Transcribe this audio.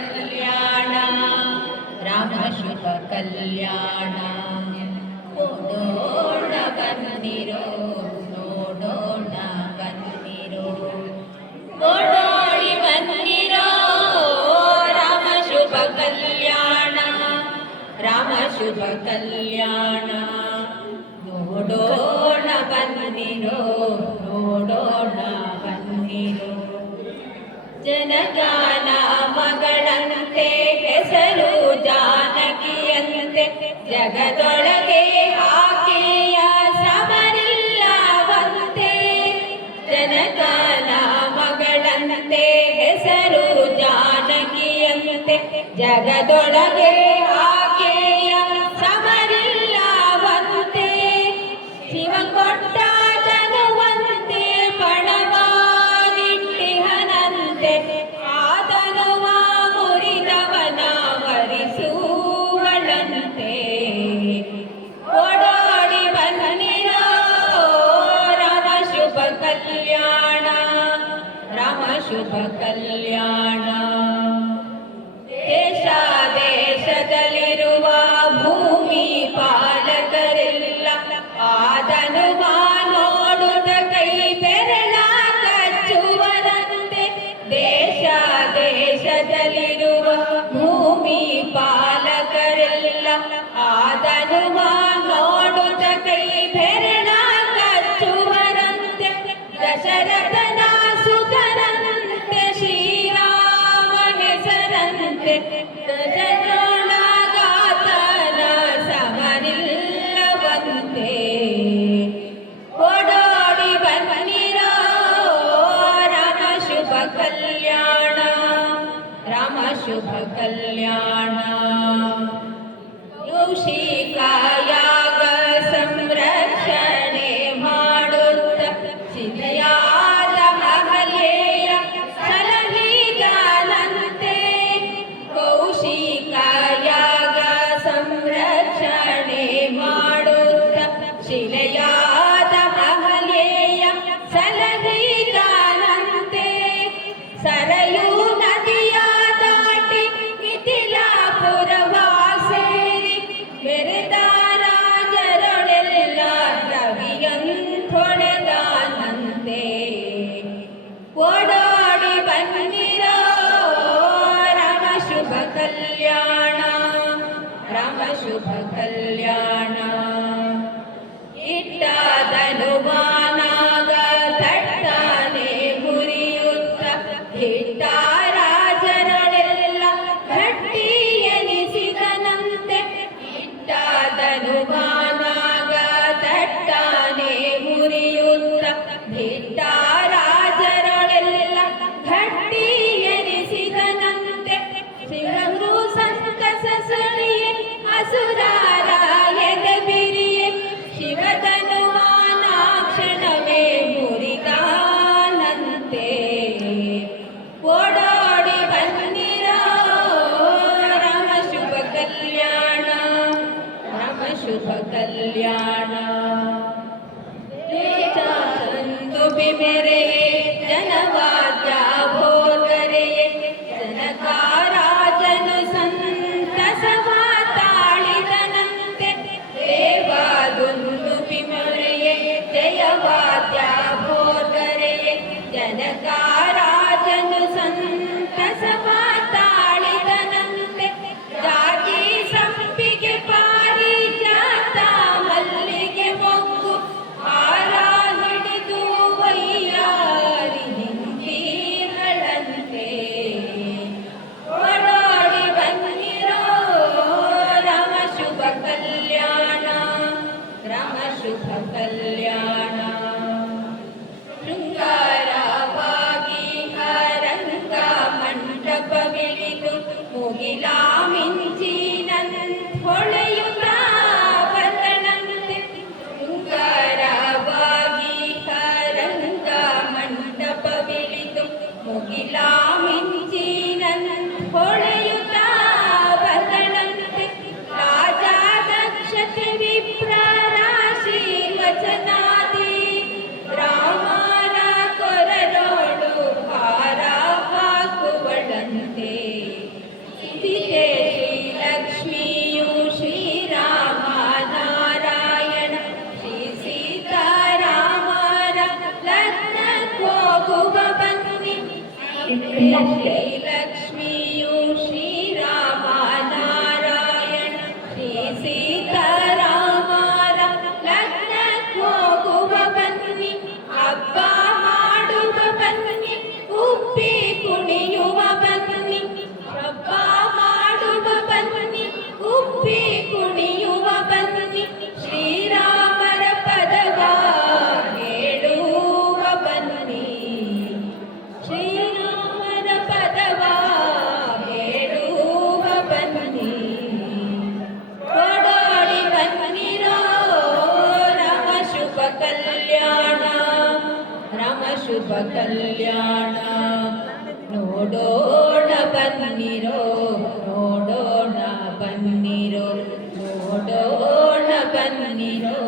ಕಲ್ಯಾಣ ರಾಮ ಶುಭ ಕಲ್ಯಾಣ ಓಡೋಣ ಬನ್ನಿರೋ ನೋಡೋಣ ಬನ್ನಿರೋ ಓಡೋಡಿ ಬನ್ನಿರೋ ರಾಮ ಶುಭ ಕಲ್ಯಾಣ ರಾಮ ಶುಭ ಕಲ್ಯಾಣ ನೋಡೋಣ ಬನ್ನಿರೋ ನೋಡೋಣ ಬನ್ನಿರೋ ಜನಗಾನ ಮಗಳಂತೆ ಹೆಸರು ಜಾನಕಿಯಂತೆ ಜಗದೊಳಗೆ ಆಕೆಯ ಸಮರಿಲ್ಲವಂತೆ ಜನಗಾನ ಮಗಳಂತೆ ಹೆಸರು ಜಾನಕಿಯಂತೆ ಜಗದೊಳಗೆ ಆಕೆಯ ಸಮರಿಲ್ಲವಂತೆ ಶಿವ ಕೊಟ್ಟ ತನುವಂತೆ ಪಣವಾಗಿಟ್ಟಿಹನಂತೆ ಆತನುವ ಮುರಿದವನ ವರಿಸುವಳಂತೆ ಓಡೋಡಿ ಬನ್ನಿರೋ ರಾಮ ಶುಭ ಕಲ್ಯಾಣ ರಾಮ ಶುಭ ಕಲ್ಯಾಣ ದೇಶ ದೇಶದಲ್ಲಿರುವ ಭೂಮಿ ಪಾಲಕರೆಲ್ಲ ಆದನುವ ನೋಡುತ್ತ ಕೈ ಬೆರಳ ಕಚ್ಚುವರಂತೆ ದೇಶ ದೇಶದಲ್ಲಿರುವ ಭೂಮಿ ಪಾಲಕರೆಲ್ಲ ಆದನುವ ನೋಡುತ್ತ ಕೈ ಬೆರಳ ಕಚ್ಚುವರಂತೆ ದಶರಥನ ಸುತರಂತೆ ಶ್ರೀರಾಮ ಹೆಸರಂತೆ ಗಜನೊಳಗಾತನ ಸಮರಿಲ್ಲವಂತೆ ಓಡೋಡಿ ಬನ್ನಿರೋ ರಾಮ ಶುಭ ಕಲ್ಯಾಣ ರಾಮ ಶುಭ ಕಲ್ಯಾಣ ಕೌಶಿಕಾಯಾಗ ಸಂರಕ್ಷಣೆ ಮಾಡುತ್ತ ಸಿದ್ಧಯಾದ ಅಹಲ್ಯೆಯ ಸಲಹಿದನಂತೆ ಕೌಶಿಕಾಯಾಗ ಸಂರಕ್ಷಣೆ ಮಾಡುತ್ತ ಶಿಲೆಯಾದ ಅಹಲ್ಯೆಯ ಸಲಹಿದನಂತೆ ಸರಯೂ ನದಿಯ ದಾಟಿ ಮಿಥಿಲಾಪುರವ ಸೇರಿ ಬೆರೆತ ರಾಜರೊಳೆಲ್ಲ ರವಿಯಂತೊಡೆದಾನಂತೆ ಓಡೋಡಿ ಬನ್ನಿರೋ ರಾಮ ಶುಭ ಕಲ್ಯಾಣ ರಾಮ ಶುಭ ಕಲ್ಯಾಣ ಇಟ್ಟದನುಮಾನಾಗ ತಟ್ಟಾನೆ ಮುರಿಯುತ್ತ ಹಿಟ್ಟ ರಾಜರಳೆಲ್ಲ ಗಟ್ಟಿ ಎನಿಸಿದನಂತೆ ಇಟ್ಟದನುಮಾನಾಗ ತಟ್ಟಾನೆ ಮುರಿಯುತ್ತ ಹಿಟ್ಟ ರಾಜರಳೆಲ್ಲ ಗಟ್ಟಿ ಎನಿಸಿದನಂತೆ ಸಿಂಹರು ಸಂತಸ ಸುಳಿಯೇ ಅಸುರಾರ ಎದೆಬಿರಿಯೇ ಶಿವಧನುಮಾನ ಕ್ಷಣವೇ ಮುರಿದಾನಂತೆ ಓಡ ಶ್ರೀಲಕ್ಷ್ಮಿಯು ಶ್ರೀರಾಮ ನಾರಾಯಣ ಶ್ರೀ ಸೀತಾರಾಮರ ಲಗ್ನಕ್ಕೆ ಹೋಗುವ ಬನ್ನಿ, ಹಬ್ಬ ಮಾಡುವ ಬನ್ನಿ, ಉಪ್ಪಿ ಕುಣಿಯುವ ಬನ್ನಿ, ಹಬ್ಬ ಮಾಡುವ ಬನ್ನಿ, ಉಪ್ಪಿ ಕುಣಿಯುವ ಬನ್ನಿ, ಶ್ರೀರಾಮರ ಪದವ ಹೇಳುವ ಬನ್ನಿ, ಶ್ರೀರಾಮರ ಪದವ ಹೇಳುವ ಬನ್ನಿ. ಕೊಡೋಡಿ ಬನ್ನಿರೋ ರಮ ಶುಭ ಕಲ್ಯಾಣ, ರಮ ಶುಭ ಕಲ್ಯಾಣ ನೋಡೋಣ ಬನ್ನಿರೋ, ನೋಡೋಣ ಬನ್ನಿರೋ, ನೋಡೋಣ ಬನ್ನಿರೋ.